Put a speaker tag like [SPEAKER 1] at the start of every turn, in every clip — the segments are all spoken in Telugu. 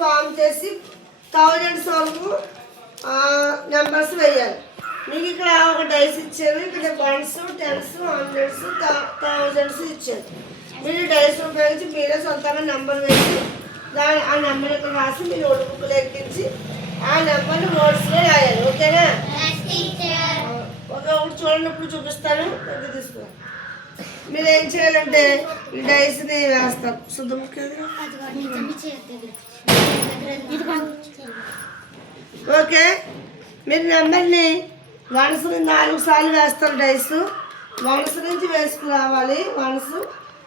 [SPEAKER 1] ఫామ్ చేసి థౌజండ్స్ వరకు నెంబర్స్ వేయాలి. మీకు ఇక్కడ ఒక డైస్ ఇచ్చారు ఇక్కడ వన్స్ టెన్స్ హండ్రెడ్స్ థౌజండ్స్ ఇచ్చారు మీరు డైస్ ఉపయోగించి మీరే సొంతంగా నెంబర్ వేసి దాని ఆ నెంబర్ ఇక్కడ రాసి మీ నోట్ బుక్లో ఎక్కించి ఆ నెంబర్ని వర్డ్స్లో రాయాలి ఓకేనా? ఒక ఒకటి చూడండి ఇప్పుడు చూపిస్తాను తీసుకురా మీరు ఏం చేయాలంటే డైస్ని వేస్తాం. శుద్ధముఖి ఓకే. మీరు నెంబర్ని వన్స్ నాలుగు సార్లు వేస్తారు డైస్. వనసు నుంచి వేసుకురావాలి వనసు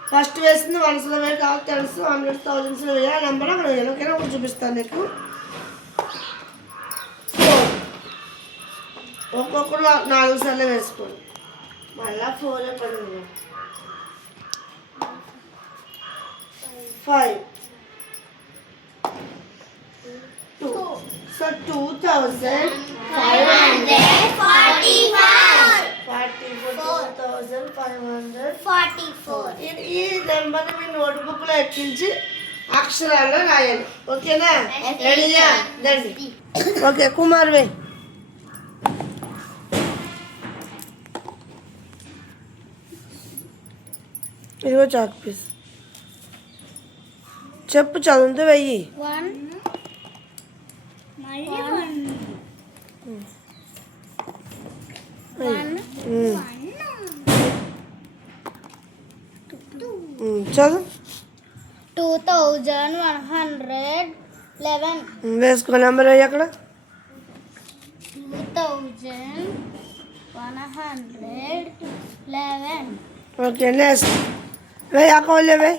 [SPEAKER 1] ఫస్ట్ వేసింది వనసులో వేయాలి కాబట్టి టెన్స్ హండ్రెడ్ థౌజండ్స్లో వేయాలి. నెంబర్ అక్కడ వేయాలి ఒకటి చూపిస్తాను నీకు ఒక్కొక్కరు నాలుగు సార్లు వేసుకోండి. మళ్ళీ ఫోర్ పడింది five two so two thousand five hundred forty four two thousand five hundred ఈ- ఈ నెంబర్ మీ నోట్బుక్లో ఎక్కించి అక్షరాల్లో రాయాలి ఓకేనా రెడీయా రండి ఓకే కుమార్ వే ఇదిగో చాక్ పీస్ చెప్పు చదువుతూ వెయ్యి
[SPEAKER 2] వన్ మళ్ళీ one one
[SPEAKER 1] um,
[SPEAKER 2] one
[SPEAKER 1] um, చదువు
[SPEAKER 2] two thousand one hundred eleven
[SPEAKER 1] um, వేసుకో నెంబర్ వెయ్యి అక్కడ
[SPEAKER 2] two thousand one hundred eleven
[SPEAKER 1] okay next వెయ్యి అకౌంట్లో వెయ్యి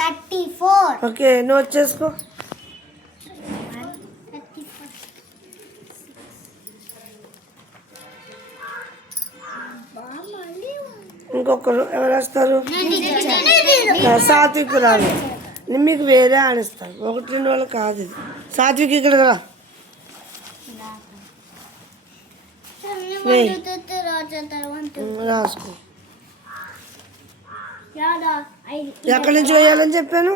[SPEAKER 2] థర్టీ ఫోర్
[SPEAKER 1] ఓకే నోట్ చేసుకో. ఇంకొకరు ఎవరు వస్తారు? సాత్వికురాలు మీకు వేరే ఆడిస్తారు ఒకటి రెండు వాళ్ళు కాదు ఇది. సాత్విక్ ఇక్కడ. ఉమ్, రాసుకో. ఎక్కడి నుంచి వేయాలని చెప్పాను?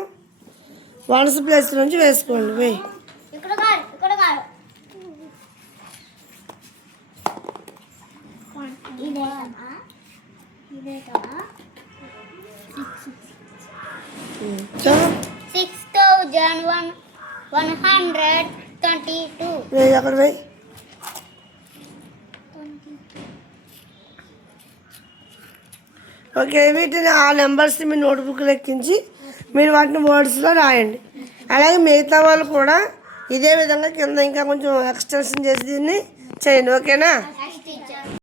[SPEAKER 1] వన్స్ ప్లేస్ నుంచి వేసుకోండి చదువు
[SPEAKER 2] six thousand one one hundred twenty
[SPEAKER 1] two అక్కడ వెయ్యి ఓకే వీటిని ఆ నెంబర్స్ని మీ నోట్బుక్లో ఎక్కించి మీరు వాటిని వర్డ్స్లో రాయండి. అలాగే మిగతా వాళ్ళు కూడా ఇదే విధంగా కింద ఇంకా కొంచెం ఎక్స్టెన్షన్ చేసి దీన్ని చేయండి. ఓకేనా?